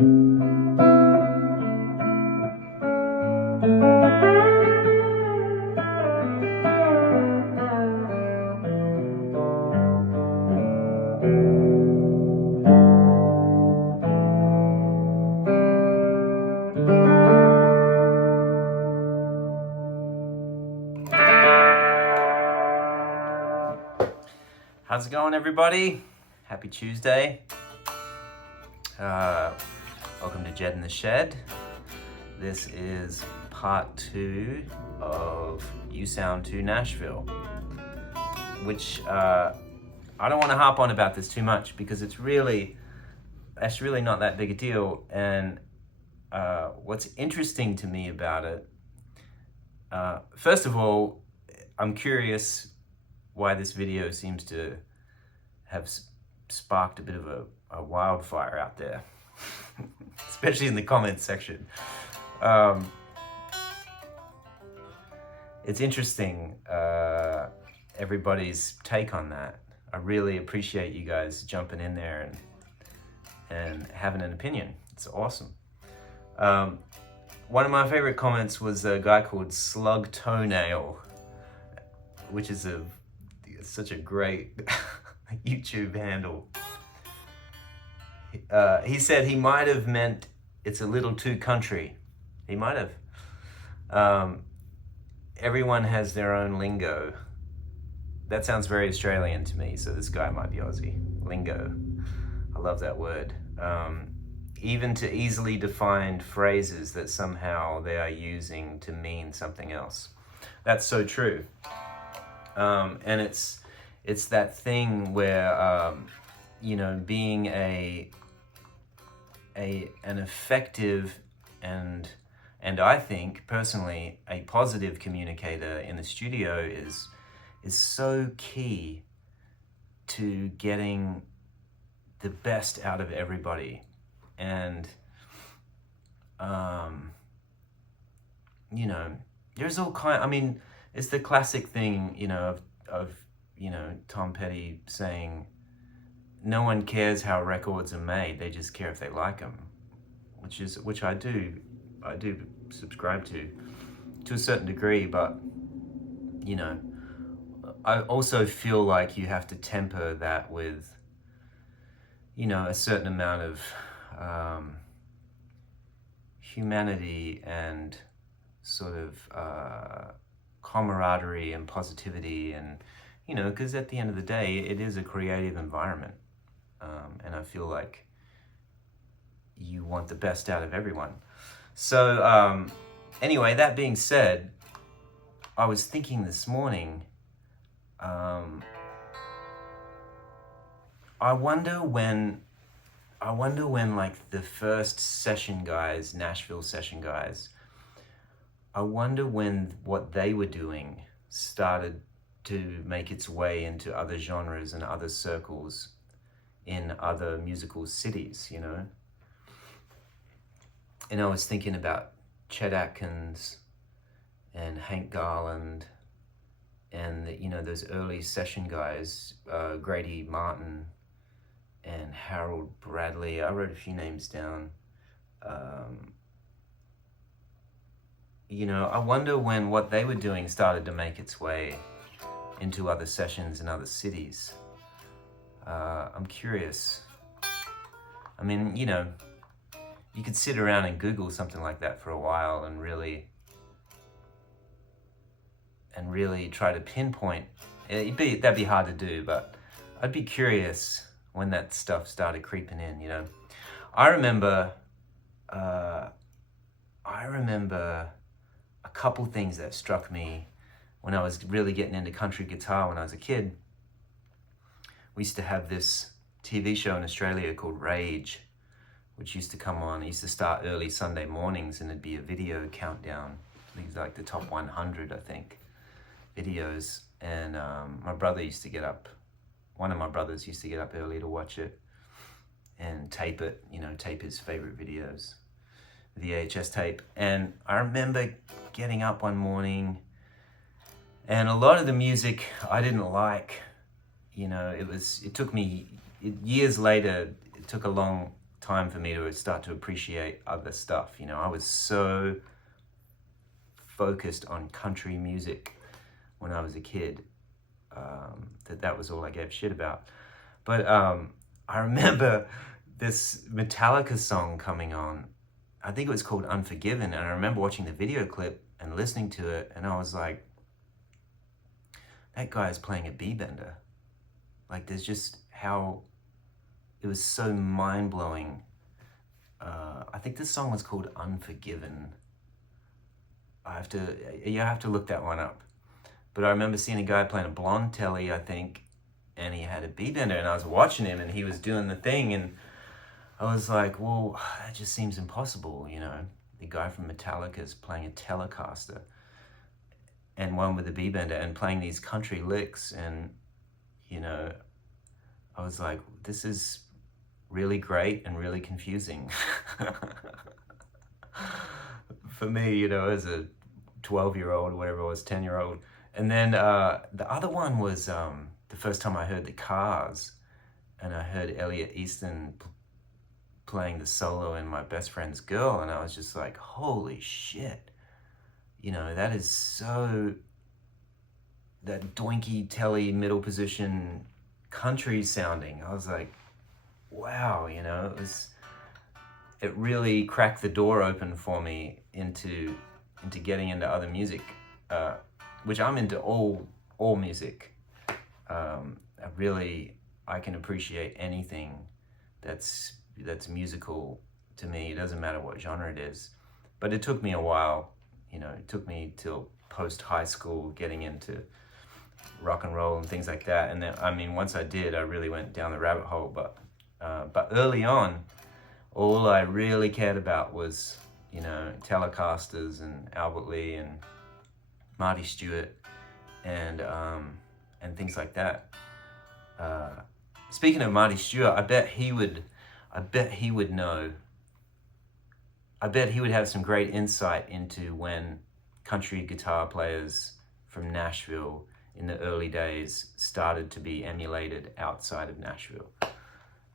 How's it going, everybody? Happy Tuesday. Welcome to Jedd in the Shed. This is part 2 of You Sound to Nashville, which I don't want to harp on about this too much because it's really not that big a deal. And what's interesting to me about it, first of all, I'm curious why this video seems to have sparked a bit of a wildfire out there, especially in the comments section. It's interesting, everybody's take on that. I really appreciate you guys jumping in there and having an opinion. It's awesome. One of my favorite comments was a guy called Slug Toenail, which is such a great YouTube handle. He said he might have meant it's a little too country. He might have. Everyone has their own lingo. That sounds very Australian to me, so this guy might be Aussie. Lingo. I love that word. Even to easily defined phrases that somehow they are using to mean something else. That's so true. And it's that thing where being an effective and I think personally a positive communicator in the studio is so key to getting the best out of everybody. And there's all kind. It's the classic thing, of Tom Petty saying, no one cares how records are made, they just care if they like them, which I do subscribe to a certain degree, but I also feel like you have to temper that with a certain amount of humanity and sort of camaraderie and positivity, and because at the end of the day it is a creative environment, and I feel like you want the best out of everyone. So anyway, that being said, I was thinking this morning, I wonder when like the first session guys, Nashville session guys, I wonder when what they were doing started to make its way into other genres and other circles in other musical cities, And I was thinking about Chet Atkins and Hank Garland and those early session guys, Grady Martin and Harold Bradley. I wrote a few names down. I wonder when what they were doing started to make its way into other sessions in other cities. I'm curious. You could sit around and Google something like that for a while and really try to pinpoint. That'd be hard to do, but I'd be curious when that stuff started creeping in. I remember a couple things that struck me when I was really getting into country guitar when I was a kid. We used to have this TV show in Australia called Rage, which used to come on. It used to start early Sunday mornings, and it'd be a video countdown. Things like the top 100, I think, videos. And my brother used to get up. One of my brothers used to get up early to watch it and tape it. Tape his favorite videos, VHS tape. And I remember getting up one morning, and a lot of the music I didn't like. It took me years later. It took a long time for me to start to appreciate other stuff. You know, I was so focused on country music when I was a kid that was all I gave a shit about. But I remember this Metallica song coming on. I think it was called Unforgiven, and I remember watching the video clip and listening to it, and I was like, that guy is playing a B-bender. Like, there's just how it was so mind-blowing. I think this song was called Unforgiven. You have to look that one up. But I remember seeing a guy playing a blonde telly, I think, and he had a B-bender, and I was watching him, and he was doing the thing, and I was like, well, that just seems impossible, you know. The guy from Metallica is playing a Telecaster, and one with a B-bender, and playing these country licks, and, you know, I was like, this is really great and really confusing. For me, you know, as a 12-year-old or whatever it was, 10-year-old. And then the other one was the first time I heard the Cars, and I heard Elliot Easton playing the solo in My Best Friend's Girl, and I was just like, holy shit. You know, that is so, that doinky, telly, middle position, country sounding. I was like, wow, you know, it really cracked the door open for me into getting into other music, which I'm into all music. I can appreciate anything that's musical to me. It doesn't matter what genre it is. But it took me a while, you know, it took me till post high school getting into rock and roll and things like that. And then, I mean, once I did, I really went down the rabbit hole. But early on, all I really cared about was, you know, Telecasters and Albert Lee and Marty Stewart and things like that. Speaking of Marty Stewart, I bet he would know. I bet he would have some great insight into when country guitar players from Nashville in the early days started to be emulated outside of Nashville.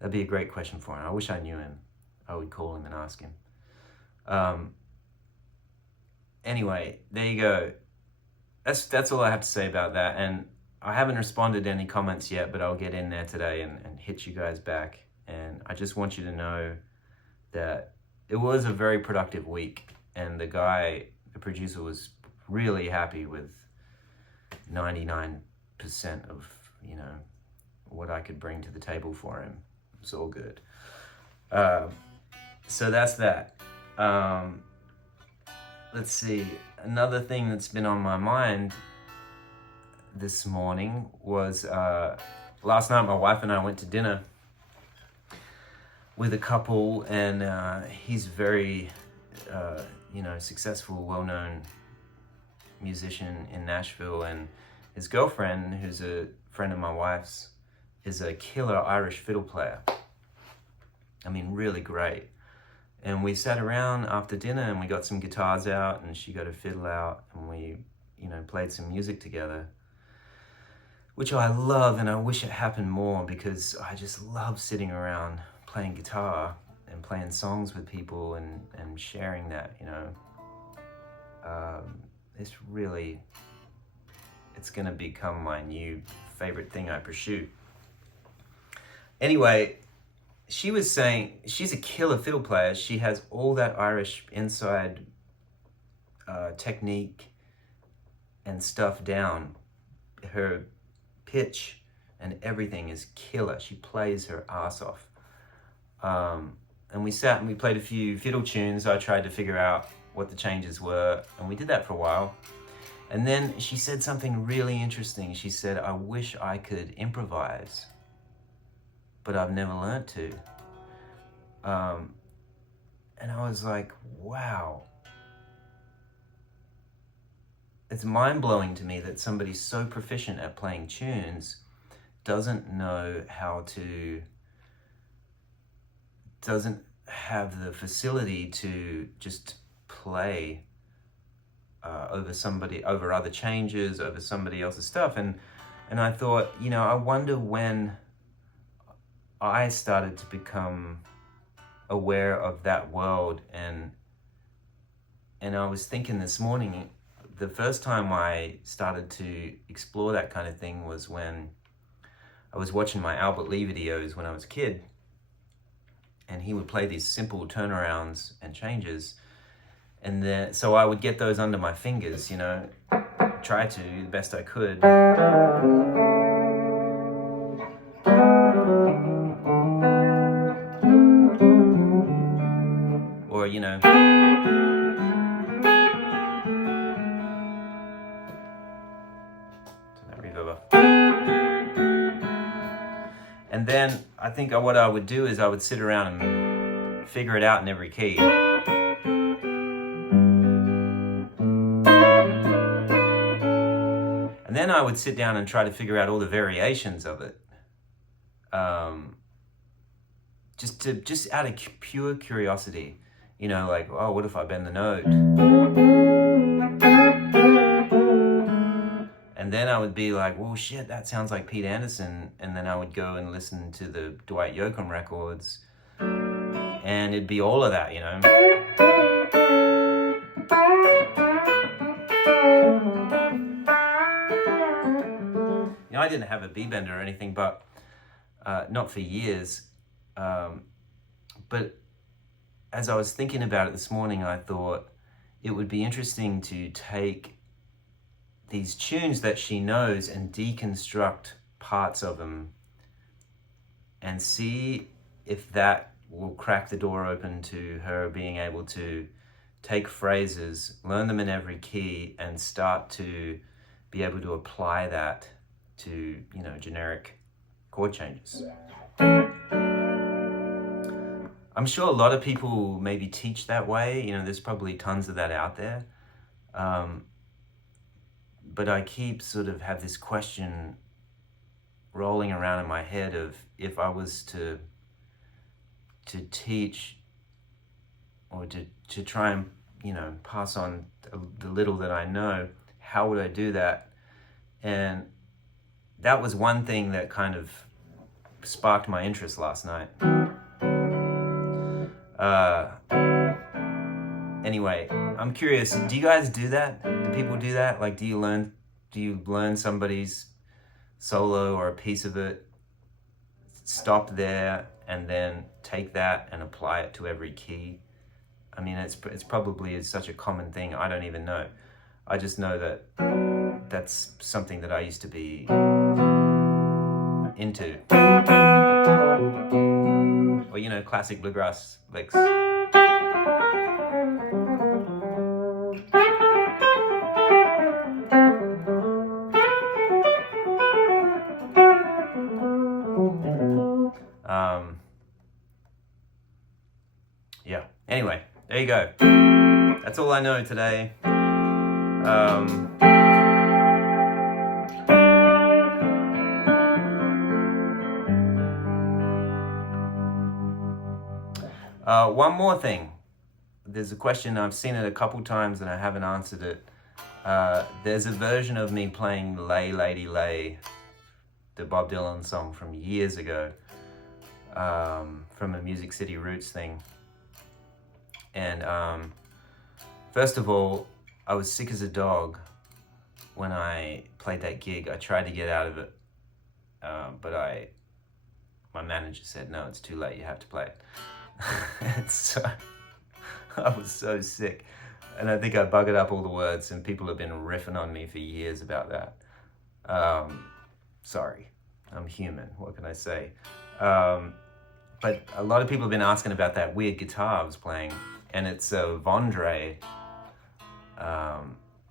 That'd be a great question for him. I wish I knew him. I would call him and ask him. Anyway, there you go. That's all I have to say about that. And I haven't responded to any comments yet, but I'll get in there today and hit you guys back. And I just want you to know that it was a very productive week, and the producer, was really happy with 99% of, you know, what I could bring to the table for him. It's all good. So that's that. Let's see. Another thing that's been on my mind this morning was last night my wife and I went to dinner with a couple, and he's very, you know, successful, well-known musician in Nashville, and his girlfriend, who's a friend of my wife's, is a killer Irish fiddle player. I mean, really great. And we sat around after dinner and we got some guitars out, and she got her fiddle out, and we, you know, played some music together, which I love, and I wish it happened more, because I just love sitting around playing guitar and playing songs with people and sharing that, you know. It's gonna become my new favorite thing I pursue. Anyway, she was saying she's a killer fiddle player. She has all that Irish inside technique and stuff down. Her pitch and everything is killer. She plays her ass off. And we sat and we played a few fiddle tunes. I tried to figure out what the changes were, and we did that for a while. And then she said something really interesting. She said, I wish I could improvise, but I've never learned to. And I was like, wow. It's mind-blowing to me that somebody so proficient at playing tunes doesn't have the facility to just play over other changes, over somebody else's stuff. And I thought, you know, I wonder when I started to become aware of that world. And I was thinking this morning, the first time I started to explore that kind of thing was when I was watching my Albert Lee videos when I was a kid, and he would play these simple turnarounds and changes, and then so I would get those under my fingers, you know, try to the best I could. Or, you know, and then I think what I would do is I would sit around and figure it out in every key. And then I would sit down and try to figure out all the variations of it. Just out of pure curiosity. You know, like, oh, what if I bend the note? And then I would be like, well, shit, that sounds like Pete Anderson. And then I would go and listen to the Dwight Yoakam records, and it'd be all of that, you know. You know, I didn't have a B-bender or anything, but not for years. But as I was thinking about it this morning, I thought it would be interesting to take these tunes that she knows and deconstruct parts of them and see if that will crack the door open to her being able to take phrases, learn them in every key, and start to be able to apply that to, you know, generic chord changes. I'm sure a lot of people maybe teach that way. You know, there's probably tons of that out there. But I keep sort of have this question rolling around in my head of, if I was to teach or to try and, you know, pass on the little that I know, how would I do that? And that was one thing that kind of sparked my interest last night. Anyway, I'm curious, do you guys do that? Do people do that? Like, do you learn somebody's solo or a piece of it, stop there, and then take that and apply it to every key? I mean, it's probably such a common thing, I don't even know. I just know that that's something that I used to be into. Or, you know, classic bluegrass licks. Yeah, anyway, there you go. That's all I know today. One more thing. There's a question, I've seen it a couple times and I haven't answered it. There's a version of me playing Lay Lady Lay, the Bob Dylan song from years ago, from a Music City Roots thing. And first of all, I was sick as a dog when I played that gig. I tried to get out of it, but my manager said, no, it's too late, you have to play it. And so I was so sick, and I think I buggered up all the words, and people have been riffing on me for years about that. Sorry, I'm human, what can I say? But a lot of people have been asking about that weird guitar I was playing, and it's a Vandre.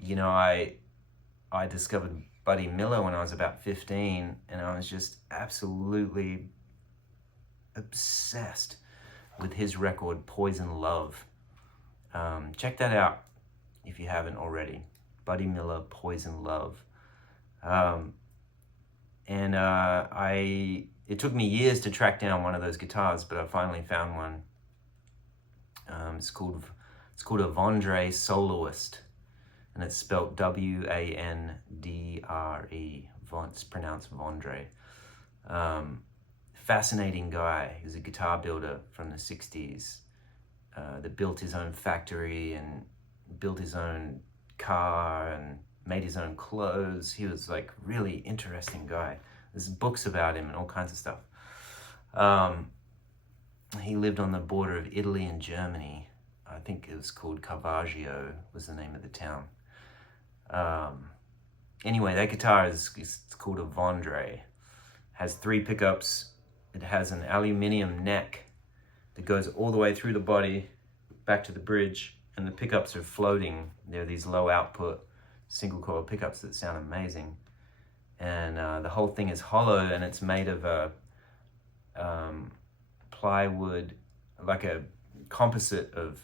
You know, I discovered Buddy Miller when I was about 15, and I was just absolutely obsessed with his record Poison Love. Check that out if you haven't already. Buddy Miller, Poison Love. It took me years to track down one of those guitars, but I finally found one. It's called a Vandre Soloist, and it's spelled W-A-N-D-R-E. It's pronounced Vandre. fascinating guy. He was a guitar builder from the 60s that built his own factory and built his own car and made his own clothes. He was like really interesting guy. There's books about him and all kinds of stuff. He lived on the border of Italy and Germany. I think it was called Caravaggio was the name of the town. Anyway, that guitar is called a Vandre. Has 3 pickups. It has an aluminium neck that goes all the way through the body back to the bridge, and the pickups are floating. They're these low output single coil pickups that sound amazing. And the whole thing is hollow, and it's made of a plywood, like a composite of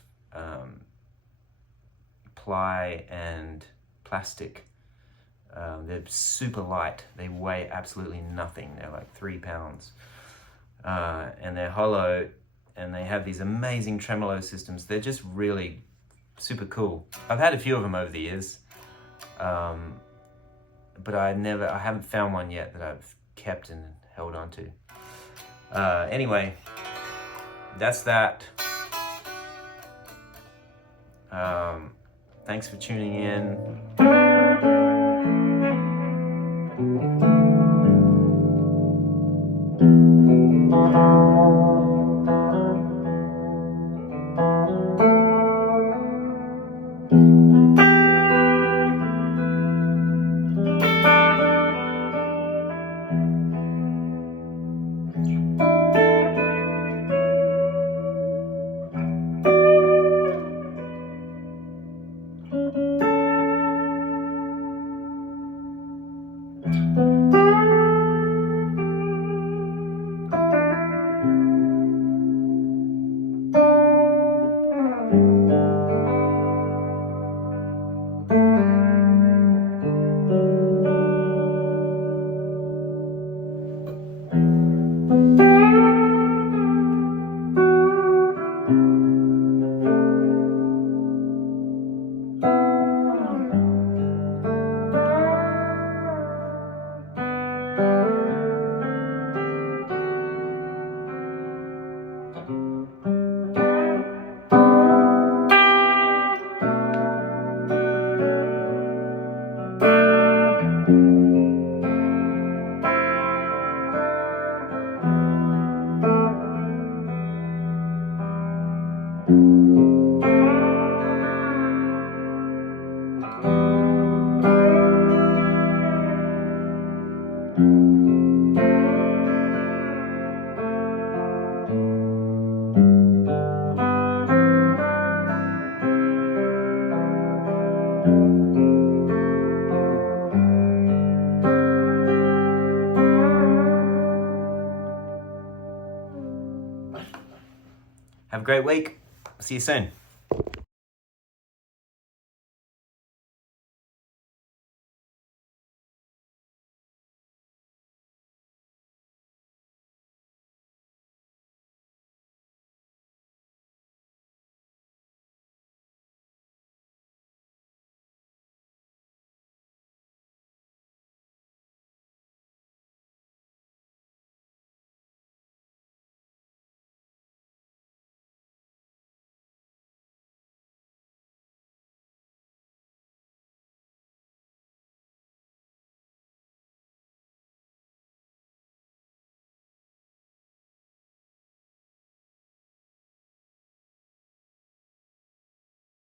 ply and plastic. They're super light. They weigh absolutely nothing. They're like 3 pounds. And they're hollow, and they have these amazing tremolo systems. They're just really super cool. I've had a few of them over the years, but I haven't found one yet that I've kept and held on to. Anyway, that's that. Thanks for tuning in. Have a great week. See you soon.